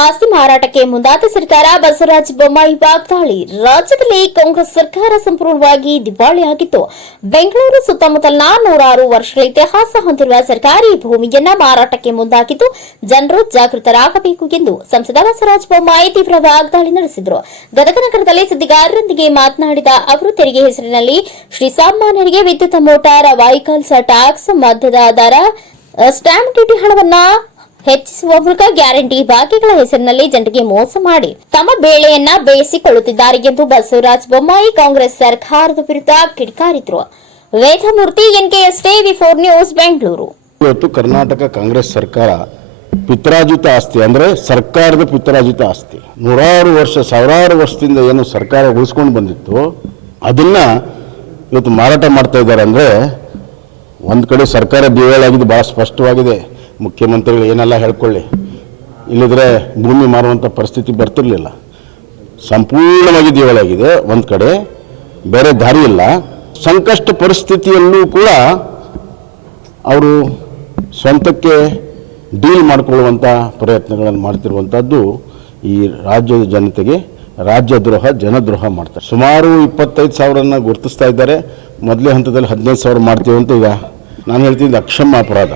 ಆಸ್ತಿ ಮಾರಾಟಕ್ಕೆ ಮುಂದಾದ ಸರ್ಕಾರ ಬಸವರಾಜ ಬೊಮ್ಮಾಯಿ ವಾಗ್ದಾಳಿ. ರಾಜ್ಯದಲ್ಲಿ ಕಾಂಗ್ರೆಸ್ ಸರ್ಕಾರ ಸಂಪೂರ್ಣವಾಗಿ ದಿವಾಳಿಯಾಗಿತ್ತು ಬೆಂಗಳೂರು ಸುತ್ತಮುತ್ತಲಿನ ನೂರಾರು ವರ್ಷಗಳ ಇತಿಹಾಸ ಹೊಂದಿರುವ ಸರ್ಕಾರಿ ಭೂಮಿಯನ್ನ ಮಾರಾಟಕ್ಕೆ ಮುಂದಾಗಿದ್ದು, ಜನರು ಜಾಗೃತರಾಗಬೇಕು ಎಂದು ಸಂಸದ ಬಸವರಾಜ ಬೊಮ್ಮಾಯಿ ತೀವ್ರ ವಾಗ್ದಾಳಿ ನಡೆಸಿದರು. ಗದಗ ನಗರದಲ್ಲಿ ಸುದ್ದಿಗಾರರೊಂದಿಗೆ ಮಾತನಾಡಿದ ಅವರು, ತೆರಿಗೆ ಹೆಸರಿನಲ್ಲಿ ಶ್ರೀಸಾಮಾನ್ಯರಿಗೆ ವಿದ್ಯುತ್ ಮೋಟಾರ್ ವೆಹಿಕಲ್ಸ್ ಟ್ಯಾಕ್ಸ್, ಮದ್ಯದ ದರ ಸ್ಟಾಂಪ್ ಡ್ಯೂಟಿ ಹಣವನ್ನ ಹೆಚ್ಚಿಸುವ ಮೂಲಕ ಗ್ಯಾರಂಟಿ ಬಾಕಿಗಳ ಹೆಸರಿನಲ್ಲಿ ಜನರಿಗೆ ಮೋಸ ಮಾಡಿ ತಮ್ಮ ಬೇಳೆಯನ್ನ ಬೇಯಿಸಿಕೊಳ್ಳುತ್ತಿದ್ದಾರೆ ಎಂದು ಬಸವರಾಜ ಬೊಮ್ಮಾಯಿ ಕಾಂಗ್ರೆಸ್ ಸರ್ಕಾರದ ವಿರುದ್ಧ ಕಿಡಿಕಾರಿದ್ರು Vedamurthy NKS TV four news, Bengaluru. ಇವತ್ತು ಕರ್ನಾಟಕ ಕಾಂಗ್ರೆಸ್ ಸರ್ಕಾರ ಪಿತ್ರಾಜಿತ ಆಸ್ತಿ, ಅಂದರೆ ಸರ್ಕಾರದ ಪಿತ್ರಾಜಿತ ಆಸ್ತಿ. ನೂರಾರು ವರ್ಷ, ಸಾವಿರಾರು ವರ್ಷದಿಂದ ಏನು ಸರ್ಕಾರ ಉಳಿಸ್ಕೊಂಡು ಬಂದಿತ್ತು, ಅದನ್ನ ಇವತ್ತು ಮಾರಾಟ ಮಾಡ್ತಾ ಇದ್ದಾರೆ ಅಂದರೆ ಒಂದು ಕಡೆ ಸರ್ಕಾರ ದಿವಾಳಿಯಾಗಿದ್ದು ಭಾಳ ಸ್ಪಷ್ಟವಾಗಿದೆ. ಮುಖ್ಯಮಂತ್ರಿಗಳು ಏನೆಲ್ಲ ಹೇಳ್ಕೊಳ್ಳಿ. ಇಲ್ಲದ್ರೆ ಭೂಮಿ ಮಾರುವಂಥ ಪರಿಸ್ಥಿತಿ ಬರ್ತಿರಲಿಲ್ಲ. ಸಂಪೂರ್ಣವಾಗಿ ದಿವಾಳಿಯಾಗಿದೆ ಒಂದು ಕಡೆ ಬೇರೆ ದಾರಿ ಇಲ್ಲ. ಸಂಕಷ್ಟ ಪರಿಸ್ಥಿತಿಯಲ್ಲೂ ಕೂಡ ಅವರು ಸ್ವಂತಕ್ಕೆ ಡೀಲ್ ಮಾಡಿಕೊಳ್ಳುವಂಥ ಪ್ರಯತ್ನಗಳನ್ನು ಮಾಡ್ತಿರುವಂಥದ್ದು ಈ ರಾಜ್ಯದ ಜನತೆಗೆ ರಾಜ್ಯದ್ರೋಹ, ಜನದ್ರೋಹ ಮಾಡ್ತಾರೆ. ಸುಮಾರು ಇಪ್ಪತ್ತೈದು ಸಾವಿರನ ಗುರುತಿಸ್ತಾ ಇದ್ದಾರೆ. ಮೊದಲೇ ಹಂತದಲ್ಲಿ ಹದಿನೈದು ಸಾವಿರ ಮಾಡ್ತೀವಿ ಅಂತ ಈಗ ನಾನು ಹೇಳ್ತೀನಿ ಅಕ್ಷಮ ಅಪರಾಧ.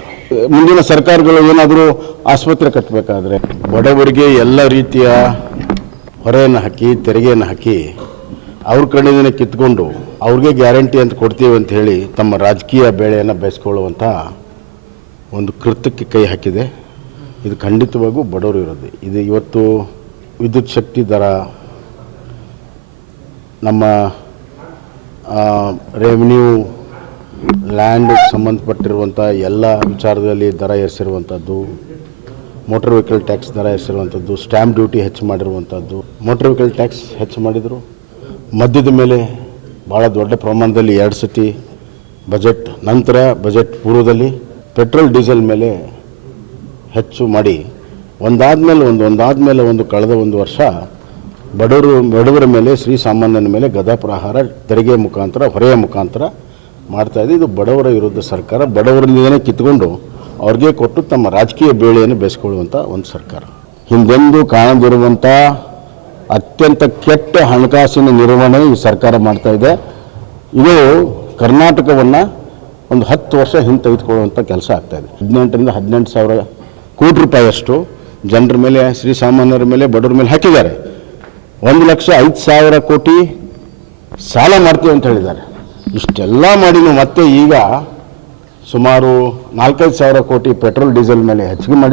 ಮುಂದಿನ ಸರ್ಕಾರಗಳು ಏನಾದರೂ ಆಸ್ಪತ್ರೆ ಕಟ್ಟಬೇಕಾದ್ರೆ ಬಡವರಿಗೆ ಎಲ್ಲ ರೀತಿಯ ಹೊರೆಯನ್ನು ಹಾಕಿ, ತೆರಿಗೆಯನ್ನು ಹಾಕಿ ಅವ್ರ ಕಣ್ಣಿನ ಕಿತ್ಕೊಂಡು ಅವ್ರಿಗೆ ಗ್ಯಾರಂಟಿ ಅಂತ ಕೊಡ್ತೀವಿ ಅಂತ ಹೇಳಿ ತಮ್ಮ ರಾಜಕೀಯ ಬೇಳೆಯನ್ನು ಬೇಯಿಸ್ಕೊಳ್ಳುವಂಥ ಒಂದು ಕೃತ್ಯಕ್ಕೆ ಕೈ ಹಾಕಿದೆ. ಇದು ಖಂಡಿತವಾಗೂ ಬಡವರು ಇರೋದು. ಇದು ಇವತ್ತು ವಿದ್ಯುತ್ ಶಕ್ತಿ ದರ ನಮ್ಮ ರೆವಿನ್ಯೂ ಲ್ಯಾಂಡ್ ಸಂಬಂಧಪಟ್ಟಿರುವಂಥ ಎಲ್ಲ ವಿಚಾರದಲ್ಲಿ ದರ ಏರಿಸಿರುವಂಥದ್ದು ಮೋಟರ್ ವೆಹಿಕಲ್ ಟ್ಯಾಕ್ಸ್ ದರ ಏರಿಸಿರುವಂಥದ್ದು ಸ್ಟ್ಯಾಂಪ್ ಡ್ಯೂಟಿ ಹೆಚ್ಚು ಮಾಡಿರುವಂಥದ್ದು ಮೋಟರ್ ವೆಹಿಕಲ್ ಟ್ಯಾಕ್ಸ್ ಹೆಚ್ಚು ಮಾಡಿದರು. ಮದ್ಯದ ಮೇಲೆ ಭಾಳ ದೊಡ್ಡ ಪ್ರಮಾಣದಲ್ಲಿ ಎರಡು ಸತಿ ಬಜೆಟ್ ನಂತರ ಬಜೆಟ್ ಪೂರ್ವದಲ್ಲಿ ಪೆಟ್ರೋಲ್ ಡೀಸೆಲ್ ಮೇಲೆ ಹೆಚ್ಚು ಮಾಡಿ. ಒಂದಾದ ಮೇಲೆ ಒಂದು, ಒಂದಾದ್ಮೇಲೆ ಒಂದು ಕಳೆದ ಒಂದು ವರ್ಷ ಬಡವರು, ಬಡವರ ಮೇಲೆ ಶ್ರೀ ಸಾಮಾನ್ಯನ ಮೇಲೆ ಗದಾ ಪ್ರಹಾರ ತೆರಿಗೆ ಮುಖಾಂತರ, ಹೊರೆಯ ಮುಖಾಂತರ ಮಾಡ್ತಾ ಇದೆ. ಇದು ಬಡವರ ವಿರುದ್ಧ ಸರ್ಕಾರ. ಬಡವರಿಂದನೇ ಕಿತ್ಕೊಂಡು ಅವ್ರಿಗೆ ಕೊಟ್ಟು ತಮ್ಮ ರಾಜಕೀಯ ಬೇಳೆಯನ್ನು ಬೆಸ್ಕೊಳ್ಳುವಂಥ ಒಂದು ಸರ್ಕಾರ. ಹಿಂದೆಂದೂ ಕಾಣದಿರುವಂಥ ಅತ್ಯಂತ ಕೆಟ್ಟ ಹಣಕಾಸಿನ ನಿರ್ವಹಣೆ ಈ ಸರ್ಕಾರ ಮಾಡ್ತಾ ಇದೆ. ಇದು ಕರ್ನಾಟಕವನ್ನು ಒಂದು ಹತ್ತು ವರ್ಷ ಹಿಂದೆ ತೆಗೆದುಕೊಳ್ಳುವಂಥ ಕೆಲಸ ಆಗ್ತಾ ಇದೆ. ಹದಿನೆಂಟರಿಂದ ಹದಿನೆಂಟು ಸಾವಿರ ಕೋಟಿ ರೂಪಾಯಿಯಷ್ಟು ಜನರ ಮೇಲೆ ಶ್ರೀಸಾಮಾನ್ಯರ ಮೇಲೆ, ಬಡವರ ಮೇಲೆ ಹಾಕಿದ್ದಾರೆ. ಒಂದು ಲಕ್ಷ ಐದು ಸಾವಿರ ಕೋಟಿ ಸಾಲ ಮಾಡ್ತೀವಿ ಅಂತ ಹೇಳಿದ್ದಾರೆ. ಇಷ್ಟೆಲ್ಲ ಮಾಡಿನೂ ಮತ್ತೆ ಈಗ ಸುಮಾರು ನಾಲ್ಕೈದು ಸಾವಿರ ಕೋಟಿ ಪೆಟ್ರೋಲ್ ಡೀಸೆಲ್ ಮೇಲೆ ಹೆಚ್ಚಿಗೆ ಮಾಡಿ